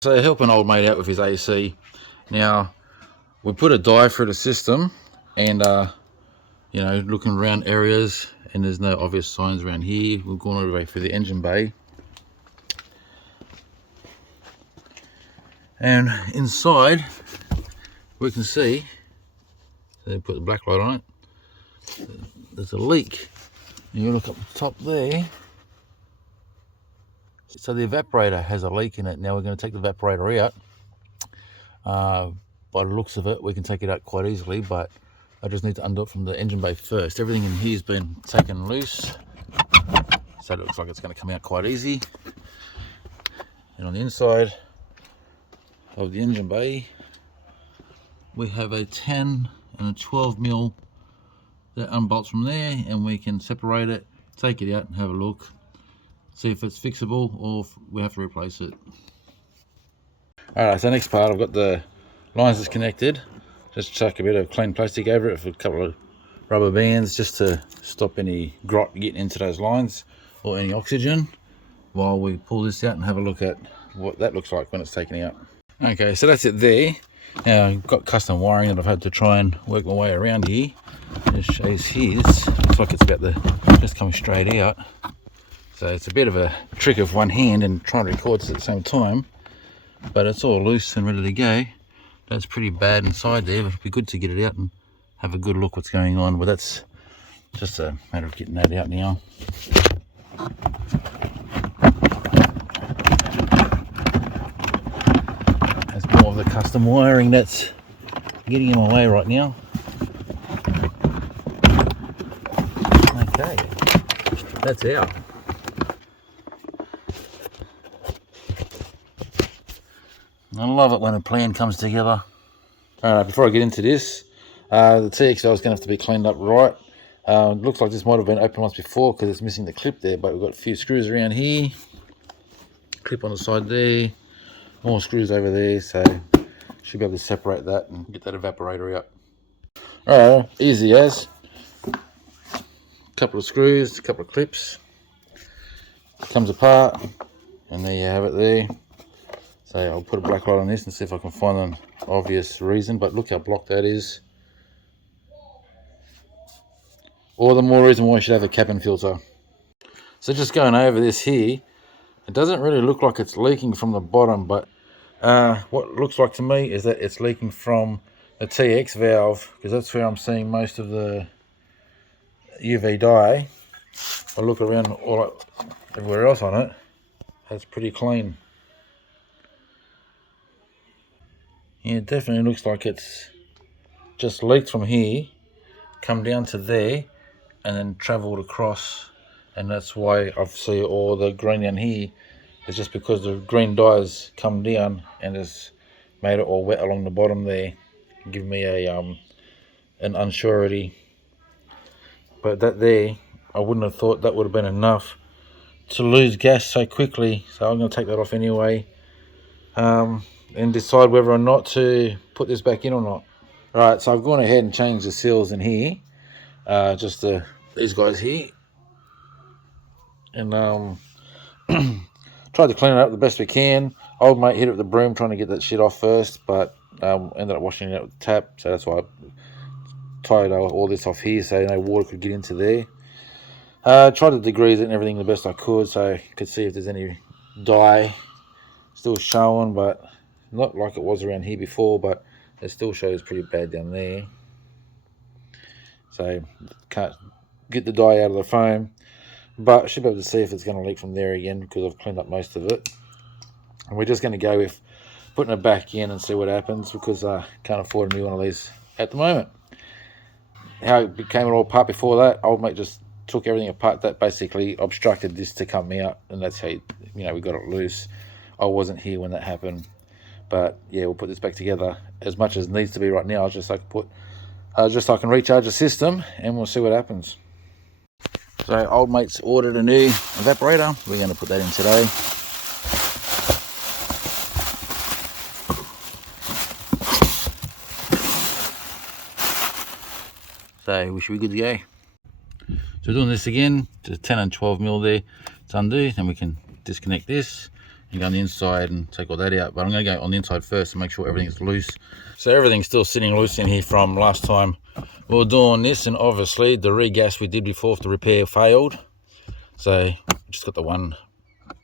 So helping old mate out with his AC. Now we put a dye through the system, and you know, looking around areas, and there's no obvious signs around here. We've gone all the way through the engine bay, and inside we can see, so they put the black light on it, there's a leak. And you look up the top there, so the evaporator has a leak in it. Now we're going to take the evaporator out. By the looks of it, we can take it out quite easily, but I just need to undo it from the engine bay first. Everything in here's been taken loose, so it looks like it's going to come out quite easy. And on the inside of the engine bay, we have a 10 and a 12mm that unbolts from there, and we can separate it, take it out and have a look, see if it's fixable or if we have to replace it. Alright, so next part, I've got the lines disconnected. Just chuck a bit of clean plastic over it for a couple of rubber bands just to stop any grot getting into those lines or any oxygen, while we pull this out and have a look at what that looks like when it's taken out. Okay, so that's it there. Now I've got custom wiring that I've had to try and work my way around here. It shows his, looks like it's about the just coming straight out. So it's a bit of a trick of one hand and trying to record at the same time, but it's all loose and ready to go. That's pretty bad inside there, but it'd be good to get it out and have a good look what's going on. But that's just a matter of getting that out now. There's more of the custom wiring that's getting in my way right now. Okay, that's out. I love it when a plan comes together. Before I get into this, the TXL is going to have to be cleaned up right. It looks like this might have been opened once before because it's missing the clip there, but we've got a few screws around here, clip on the side there, more screws over there, so should be able to separate that and get that evaporator out. Alright, easy as. Couple of screws, a couple of clips, comes apart, and there you have it there. So I'll put a black light on this and see if I can find an obvious reason, but look how blocked that is. Or the more reason why you should have a cabin filter. So just going over this here, it doesn't really look like it's leaking from the bottom, but what it looks like to me is that it's leaking from the TX valve, because that's where I'm seeing most of the UV dye. I look around everywhere else on it, it's pretty clean. Yeah, it definitely looks like it's just leaked from here, come down to there, and then travelled across, and that's why I see all the green down here. It's just because the green dye's come down and has made it all wet along the bottom there, give me a an unsurety. But that there, I wouldn't have thought that would have been enough to lose gas so quickly, so I'm going to take that off anyway. And decide whether or not to put this back in or not. Right, so I've gone ahead and changed the seals in here, just these guys here, and tried to clean it up the best we can. Old mate hit it with the broom trying to get that shit off first, but ended up washing it out with the tap, so that's why I tied all this off here so no water could get into there. Tried to degrease it and everything the best I could, so I could see if there's any dye still showing, but not like it was around here before, but it still shows pretty bad down there. So can't get the dye out of the foam, but I should be able to see if it's going to leak from there again because I've cleaned up most of it. And we're just going to go with putting it back in and see what happens, because I can't afford a new one of these at the moment. How it became all apart before that, old mate just took everything apart that basically obstructed this to come out, and that's how we got it loose. I wasn't here when that happened, but yeah, we'll put this back together as much as it needs to be right now, just so I can recharge the system, and we'll see what happens. So old mate's ordered a new evaporator. We're going to put that in today. So we should be good to go. So we're doing this again, just 10 and 12mm there to undo, then we can disconnect this, and go on the inside and take all that out, but I'm going to go on the inside first to make sure everything's loose. So everything's still sitting loose in here from last time we were doing this, and obviously the regas we did before for the repair failed. So just got the one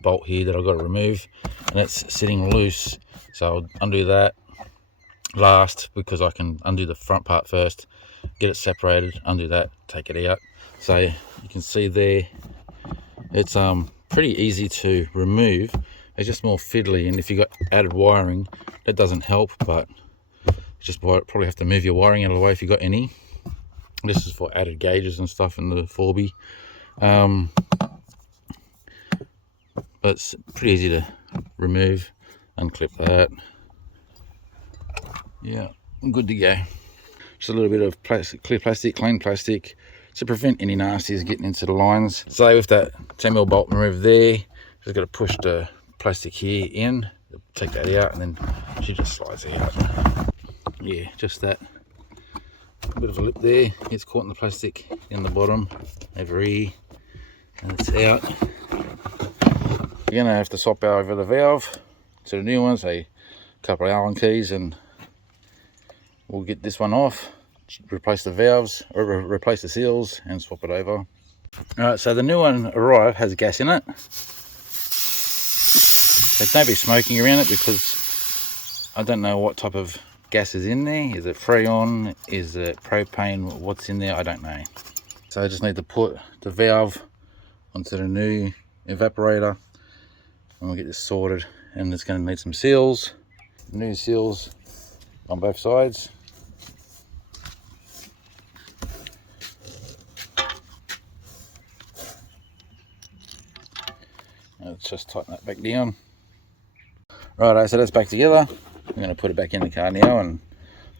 bolt here that I've got to remove, and it's sitting loose. So I'll undo that last because I can undo the front part first, get it separated, undo that, take it out. So you can see there, it's pretty easy to remove. It's just more fiddly, and if you've got added wiring, that doesn't help, but just probably have to move your wiring out of the way if you've got any. This is for added gauges and stuff in the 4B. But it's pretty easy to remove, unclip that. Yeah, I'm good to go. Just a little bit of plastic, clear plastic, clean plastic, to prevent any nasties getting into the lines. So with that 10mm bolt removed there, just got to push the plastic here in, take that out, and then she just slides out. Yeah, just that. A bit of a lip there, gets caught in the plastic in the bottom, over here, and it's out. You're going to have to swap over the valve to the new ones, a couple of Allen keys, and we'll get this one off, replace the valves, or replace the seals, and swap it over. Alright, so the new one arrived, has gas in it. There's no be smoking around it because I don't know what type of gas is in there. Is it Freon? Is it propane? What's in there? I don't know. So I just need to put the valve onto the new evaporator, and we'll get this sorted. And it's going to need some seals, new seals on both sides. Let's just tighten that back down. Righto, so that's back together. I'm going to put it back in the car now and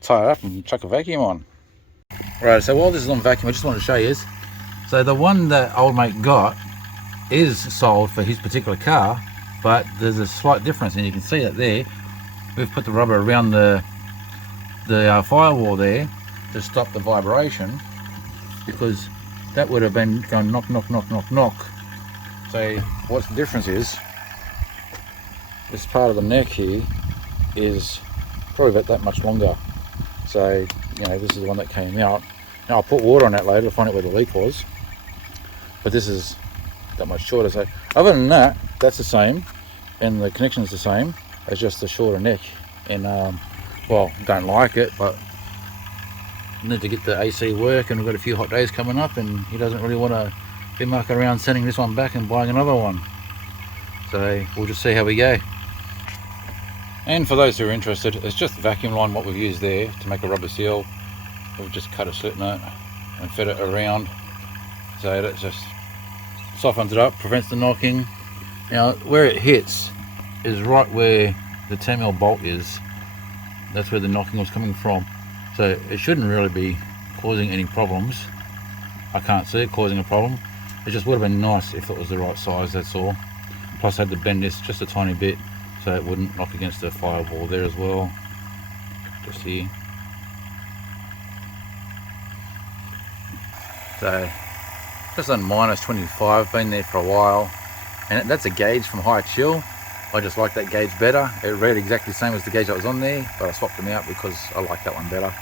tie it up and chuck a vacuum on. Right, so while this is on vacuum, I just wanted to show you. So the one that old mate got is sold for his particular car, but there's a slight difference, and you can see that there. We've put the rubber around the firewall there to stop the vibration, because that would have been going knock, knock, knock, knock, knock. So what's the difference is, this part of the neck here is probably about that much longer. So, you know, this is the one that came out. Now I'll put water on that later to find out where the leak was, but this is that much shorter. So other than that, that's the same, and the connection is the same. It's just a shorter neck, and well, don't like it, but need to get the AC work, and we've got a few hot days coming up, and he doesn't really want to be mucking around sending this one back and buying another one. So we'll just see how we go. And for those who are interested, it's just the vacuum line what we've used there to make a rubber seal. We've just cut a slit nut and fed it around, so that just softens it up, prevents the knocking. Now where it hits is right where the 10mm bolt is. That's where the knocking was coming from, so it shouldn't really be causing any problems. I can't see it causing a problem. It just would have been nice if it was the right size, that's all. Plus I had to bend this just a tiny bit so it wouldn't knock against the firewall there as well, just here. So just on -25, been there for a while, and that's a gauge from HyChill. I just like that gauge better. It read exactly the same as the gauge that was on there, but I swapped them out because I like that one better.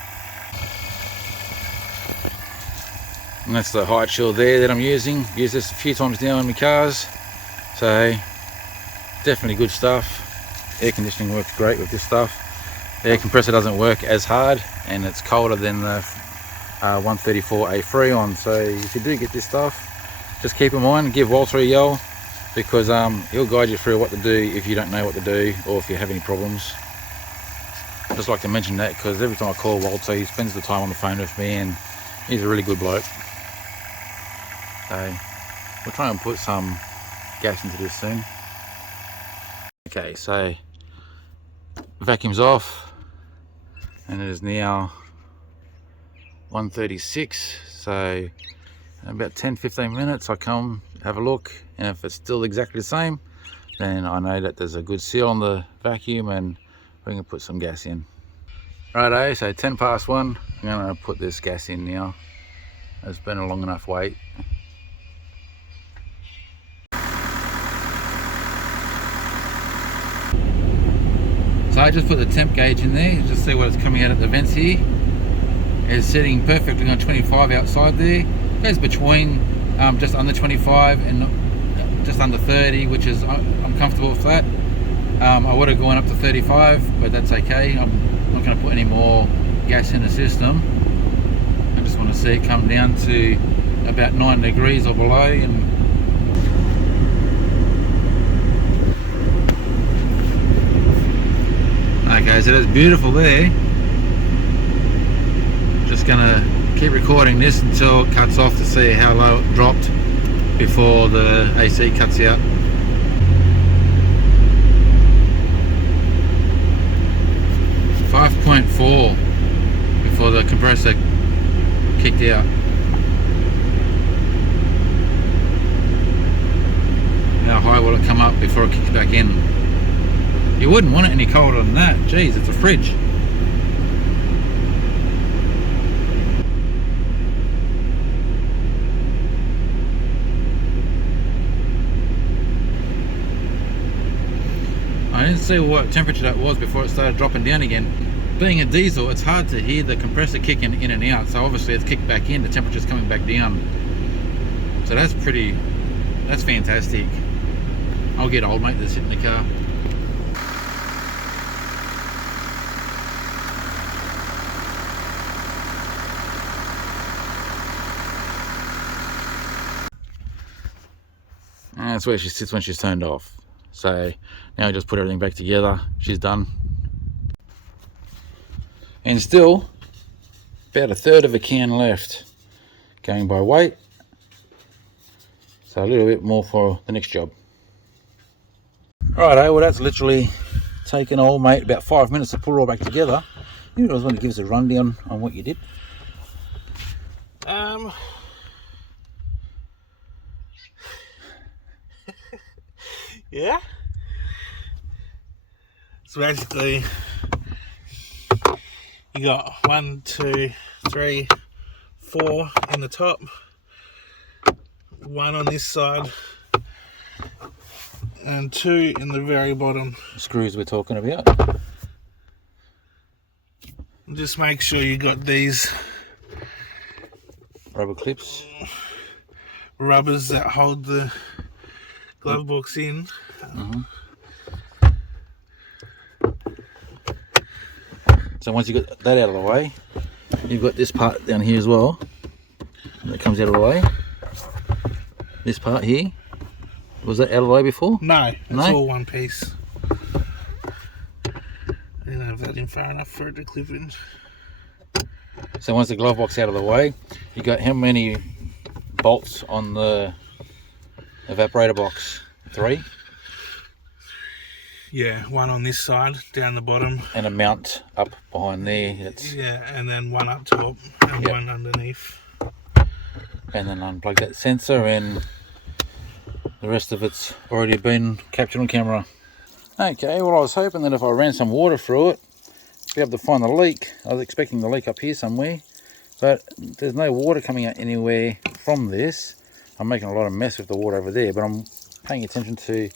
And that's the HyChill there that I'm using. Used this a few times now in my cars, so definitely good stuff. Air conditioning works great with this stuff. The air compressor doesn't work as hard, and it's colder than the 134A Freon. So if you do get this stuff, just keep in mind, give Walter a yell, because he'll guide you through what to do if you don't know what to do, or if you have any problems. I just like to mention that because every time I call Walter, he spends the time on the phone with me, and he's a really good bloke. So we'll try and put some gas into this thing. Okay, so vacuum's off, and it is now 1:36. So in about 10-15 minutes I come have a look, and if it's still exactly the same, then I know that there's a good seal on the vacuum and we can put some gas in. Righto, so 1:10. I'm going to put this gas in now. It's been a long enough wait. I just put the temp gauge in there, just see what it's coming out at the vents here. It's sitting perfectly on 25 outside there. Goes between just under 25 and just under 30, which is, I'm comfortable with that. I would have gone up to 35, but that's okay. I'm not going to put any more gas in the system. I just want to see it come down to about 9 degrees or below. And okay, so that's beautiful there. Just gonna keep recording this until it cuts off to see how low it dropped before the AC cuts out. .4 before the compressor kicked out. How high will it come up before it kicks back in? You wouldn't want it any colder than that. Jeez, it's a fridge. I didn't see what temperature that was before it started dropping down again. Being a diesel, it's hard to hear the compressor kicking in and out, so obviously it's kicked back in, the temperature's coming back down. So that's fantastic. I'll get old mate to sit in the car. And that's where she sits when she's turned off. So now I just put everything back together. She's done. And still about 1/3 of a can left, going by weight. So a little bit more for the next job. Righto, well that's literally taken old mate about 5 minutes to put it all back together. You guys want to give us a rundown on what you did? Yeah. So basically, you got 1, 2, 3, 4 in the top, 1 on this side, and 2 in the very bottom. Screws we're talking about. Just make sure you got these Rubber clips. rubbers that hold the glove box in. So once you got that out of the way, you've got this part down here as well that comes out of the way. This part here, was that out of the way before? No, it's all one piece. I didn't have that in far enough for it to clip in. So once the glove box out of the way, you got how many bolts on the evaporator box? 3? Yeah, 1 on this side, down the bottom. And a mount up behind there. Yeah, and then 1 up top and 1 underneath. And then unplug that sensor, and the rest of it's already been captured on camera. Okay, well I was hoping that if I ran some water through it, I'd be able to find the leak. I was expecting the leak up here somewhere, but there's no water coming out anywhere from this. I'm making a lot of mess with the water over there, but I'm paying attention to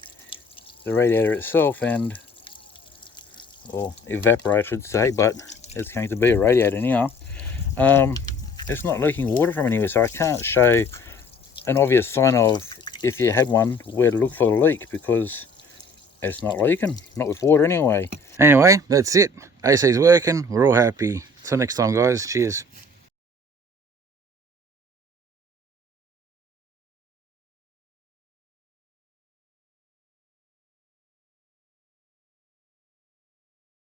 the radiator itself, and or evaporator I should say, but it's going to be a radiator now. It's not leaking water from anywhere, so I can't show an obvious sign of, if you had one, where to look for the leak, because it's not leaking, not with water anyway. Anyway, that's it. AC's working, we're all happy. Till next time guys, cheers.